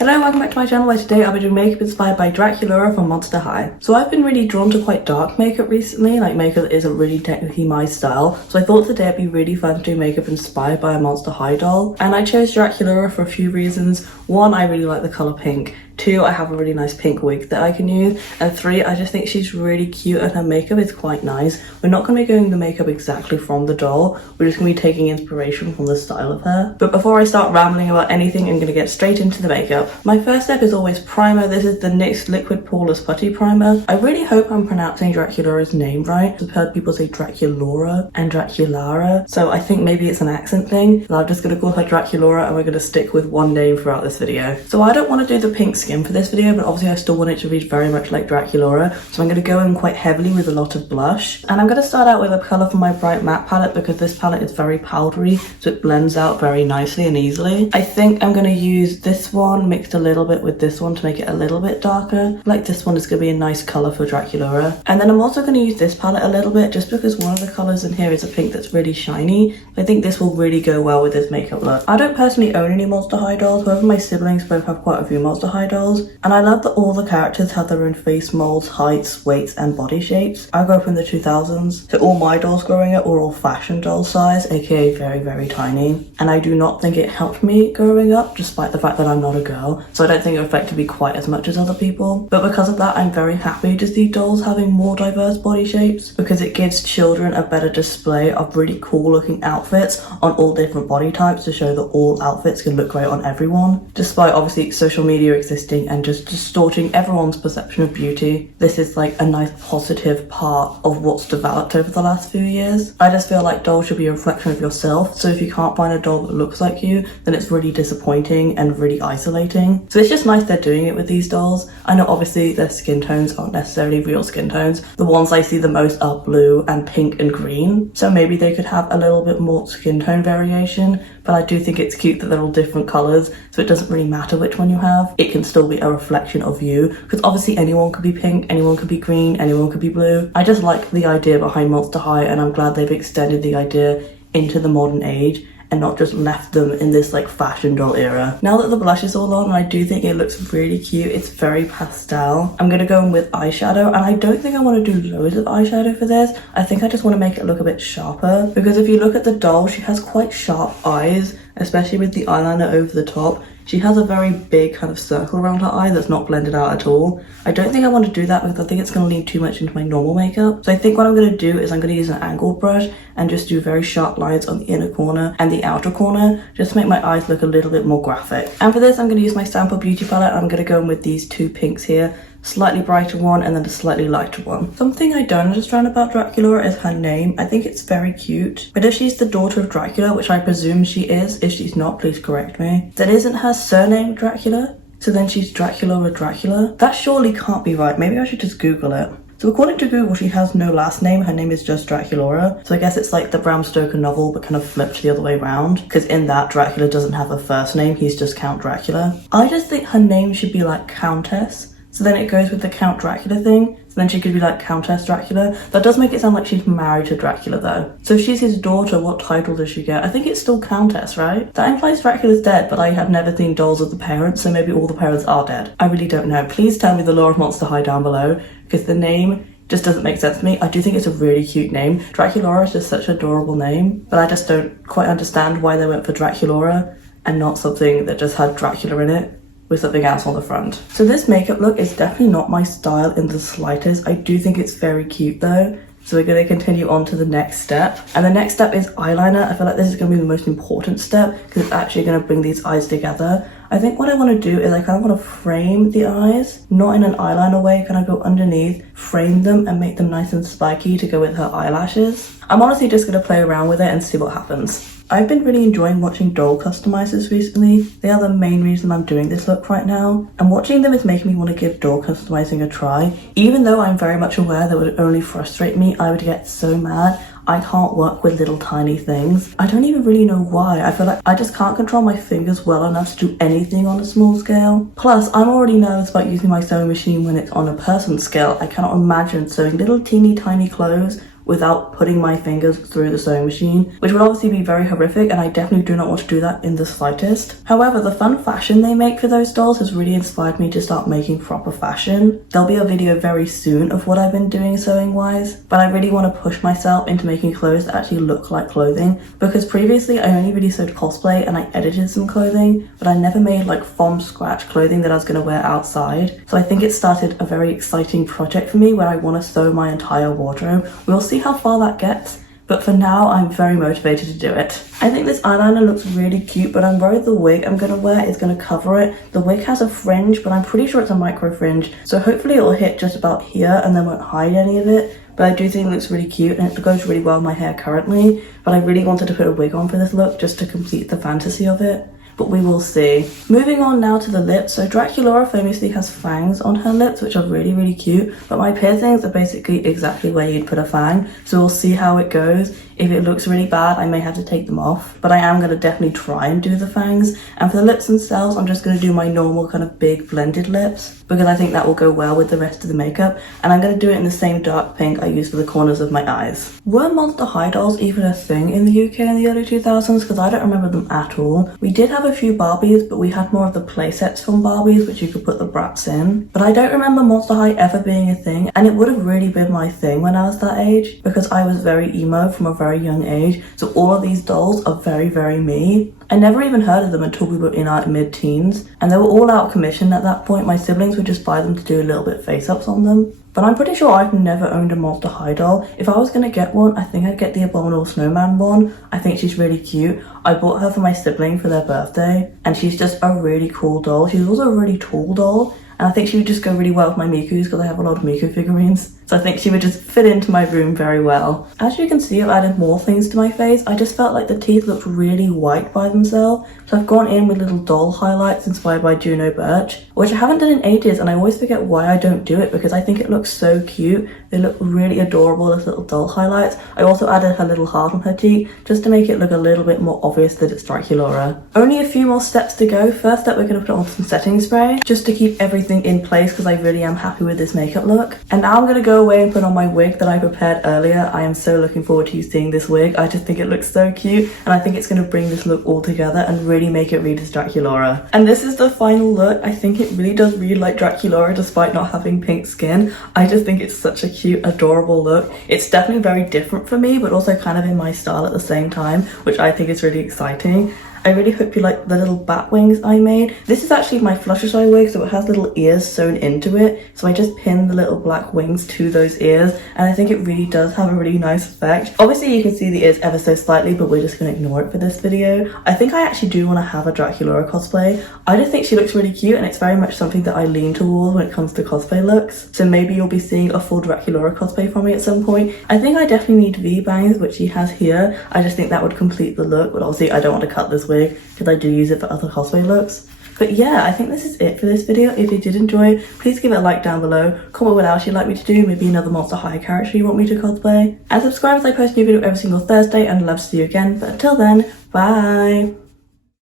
Hello, welcome back to my channel, where today I'll be doing makeup inspired by Draculaura from Monster High. So I've been really drawn to quite dark makeup recently, like makeup that isn't really technically my style. So I thought today it'd be really fun to do makeup inspired by a Monster High doll. And I chose Draculaura for a few reasons. One, I really like the colour pink. Two, I have a really nice pink wig that I can use. And three, I just think she's really cute and her makeup is quite nice. We're not going to be doing the makeup exactly from the doll. We're just going to be taking inspiration from the style of her. But before I start rambling about anything, I'm going to get straight into the makeup. My first step is always primer. This is the NYX Liquid Poreless Putty Primer. I really hope I'm pronouncing Draculaura's name right. I've heard people say Draculaura and Draculaura, so I think maybe it's an accent thing. And I'm just going to call her Draculaura and we're going to stick with one name throughout this video. So I don't want to do the pink skin for this video, but obviously I still want it to read very much like Draculaura, so I'm going to go in quite heavily with a lot of blush. And I'm going to start out with a colour from my Bright Matte palette because this palette is very powdery, so it blends out very nicely and easily. I think I'm going to use this one mixed a little bit with this one to make it a little bit darker. Like this one is going to be a nice colour for Draculaura. And then I'm also going to use this palette a little bit just because one of the colours in here is a pink that's really shiny. I think this will really go well with this makeup look. I don't personally own any Monster High dolls, however my siblings both have quite a few Monster High dolls. And I love that all the characters have their own face molds, heights, weights and body shapes. I grew up in the 2000s, so all my dolls growing up were all fashion doll size, aka very tiny. And I do not think it helped me growing up, despite the fact that I'm not a girl, so I don't think it affected me quite as much as other people. But because of that, I'm very happy to see dolls having more diverse body shapes because it gives children a better display of really cool looking outfits on all different body types to show that all outfits can look great on everyone. Despite obviously social media existing and just distorting everyone's perception of beauty, this is like a nice positive part of what's developed over the last few years. I just feel like dolls should be a reflection of yourself, so if you can't find a doll that looks like you, then it's really disappointing and really isolating. So it's just nice they're doing it with these dolls. I know obviously their skin tones aren't necessarily real skin tones. The ones I see the most are blue and pink and green, so maybe they could have a little bit more skin tone variation, but I do think it's cute that they're all different colours, so it doesn't really matter which one you have. It can still be a reflection of you, because obviously anyone could be pink, anyone could be green, anyone could be blue. I just like the idea behind Monster High, and I'm glad they've extended the idea into the modern age and not just left them in this like fashion doll era. Now that the blush is all on, I do think it looks really cute. It's very pastel. I'm gonna go in with eyeshadow, and I don't think I want to do loads of eyeshadow for this. I think I just want to make it look a bit sharper, because if you look at the doll, she has quite sharp eyes, especially with the eyeliner over the top. She has a very big kind of circle around her eye that's not blended out at all. I don't think I want to do that because I think it's going to lean too much into my normal makeup. So I think what I'm going to do is I'm going to use an angled brush and just do very sharp lines on the inner corner and the outer corner just to make my eyes look a little bit more graphic. And for this, I'm going to use my Sample Beauty palette. I'm going to go in with these two pinks here. Slightly brighter one and then a slightly lighter one. Something I don't understand about Draculaura is her name. I think it's very cute, but if she's the daughter of Dracula, which I presume she is, if she's not, please correct me, then isn't her surname Dracula? So then she's Draculaura Dracula? That surely can't be right. Maybe I should just Google it. So according to Google, she has no last name. Her name is just Draculaura. So I guess it's like the Bram Stoker novel, but kind of flipped the other way around. Because in that, Dracula doesn't have a first name. He's just Count Dracula. I just think her name should be like Countess. So then it goes with the Count Dracula thing. So then she could be like Countess Dracula. That does make it sound like she's married to Dracula though. So if she's his daughter, what title does she get? I think it's still Countess, right? That implies Dracula's dead, but I have never seen dolls of the parents, so maybe all the parents are dead. I really don't know. Please tell me the lore of Monster High down below, because the name just doesn't make sense to me. I do think it's a really cute name. Draculaura is just such an adorable name, but I just don't quite understand why they went for Draculaura and not something that just had Dracula in it with something else on the front. So this makeup look is definitely not my style in the slightest. I do think it's very cute though. So we're going to continue on to the next step. And the next step is eyeliner. I feel like this is going to be the most important step because it's actually going to bring these eyes together. I think what I want to do is I kind of want to frame the eyes, not in an eyeliner way, kind of go underneath, frame them and make them nice and spiky to go with her eyelashes. I'm honestly just going to play around with it and see what happens. I've been really enjoying watching doll customizers recently. They are the main reason I'm doing this look right now. And watching them is making me want to give doll customizing a try. Even though I'm very much aware that it would only frustrate me, I would get so mad. I can't work with little tiny things. I don't even really know why. I feel like I just can't control my fingers well enough to do anything on a small scale. Plus, I'm already nervous about using my sewing machine when it's on a person scale. I cannot imagine sewing little teeny tiny clothes without putting my fingers through the sewing machine, which would obviously be very horrific, and I definitely do not want to do that in the slightest. However, the fun fashion they make for those dolls has really inspired me to start making proper fashion. There'll be a video very soon of what I've been doing sewing wise, but I really want to push myself into making clothes that actually look like clothing, because previously I only really sewed cosplay and I edited some clothing, but I never made like from scratch clothing that I was going to wear outside. So I think it started a very exciting project for me where I want to sew my entire wardrobe. We'll see how far that gets, but for now I'm very motivated to do it. I think this eyeliner looks really cute, but I'm worried the wig I'm going to wear is going to cover it. The wig has a fringe, but I'm pretty sure it's a micro fringe, so hopefully it will hit just about here and then won't hide any of it. But I do think it looks really cute and it goes really well with my hair currently, but I really wanted to put a wig on for this look just to complete the fantasy of it. But we will see. Moving on now to the lips. So Draculaura famously has fangs on her lips, which are really, really cute. But my piercings are basically exactly where you'd put a fang. So we'll see how it goes. If it looks really bad, I may have to take them off. But I am going to definitely try and do the fangs. And for the lips themselves, I'm just going to do my normal kind of big blended lips, because I think that will go well with the rest of the makeup. And I'm going to do it in the same dark pink I used for the corners of my eyes. Were Monster High dolls even a thing in the UK in the early 2000s? Because I don't remember them at all. We did have a few Barbies, but we had more of the play sets from Barbies, which you could put the Brats in. But I don't remember Monster High ever being a thing, and it would have really been my thing when I was that age, because I was very emo from a very young age. So all of these dolls are very, very me. I never even heard of them until we were in our mid-teens, and they were all out of commission at that point. My siblings would just buy them to do a little bit face-ups on them. But I'm pretty sure I've never owned a Monster High doll. If I was going to get one, I think I'd get the Abominable Snowman one. I think she's really cute. I bought her for my sibling for their birthday, and she's just a really cool doll. She's also a really tall doll, and I think she would just go really well with my Mikus because I have a lot of Miku figurines. So I think she would just fit into my room very well. As you can see, I've added more things to my face. I just felt like the teeth looked really white by themselves. So I've gone in with little doll highlights inspired by Juno Birch, which I haven't done in ages, and I always forget why I don't do it because I think it looks so cute. They look really adorable as little doll highlights. I also added her little heart on her cheek just to make it look a little bit more obvious that it's Draculaura. Only a few more steps to go. First up, we're going to put on some setting spray just to keep everything in place because I really am happy with this makeup look. And now I'm going to go away and put on my wig that I prepared earlier. I am so looking forward to you seeing this wig. I just think it looks so cute, and I think it's going to bring this look all together and really make it read as Draculaura. And this is the final look. I think it really does read like Draculaura despite not having pink skin. I just think it's such a cute, adorable look. It's definitely very different for me, but also kind of in my style at the same time, which I think is really exciting. I really hope you like the little bat wings I made. This is actually my Fluttershy wig, so it has little ears sewn into it. So I just pinned the little black wings to those ears, and I think it really does have a really nice effect. Obviously you can see the ears ever so slightly, but we're just going to ignore it for this video. I think I actually do want to have a Draculaura cosplay. I just think she looks really cute, and it's very much something that I lean towards when it comes to cosplay looks. So maybe you'll be seeing a full Draculaura cosplay from me at some point. I think I definitely need V-bangs, which she has here. I just think that would complete the look, but obviously I don't want to cut this wig because I do use it for other cosplay looks. But yeah, I think this is it for this video. If you did enjoy, please give it a like down below. Comment what else you'd like me to do, maybe another Monster High character you want me to cosplay. And subscribe as I post a new video every single Thursday, and I'd love to see you again. But until then, bye!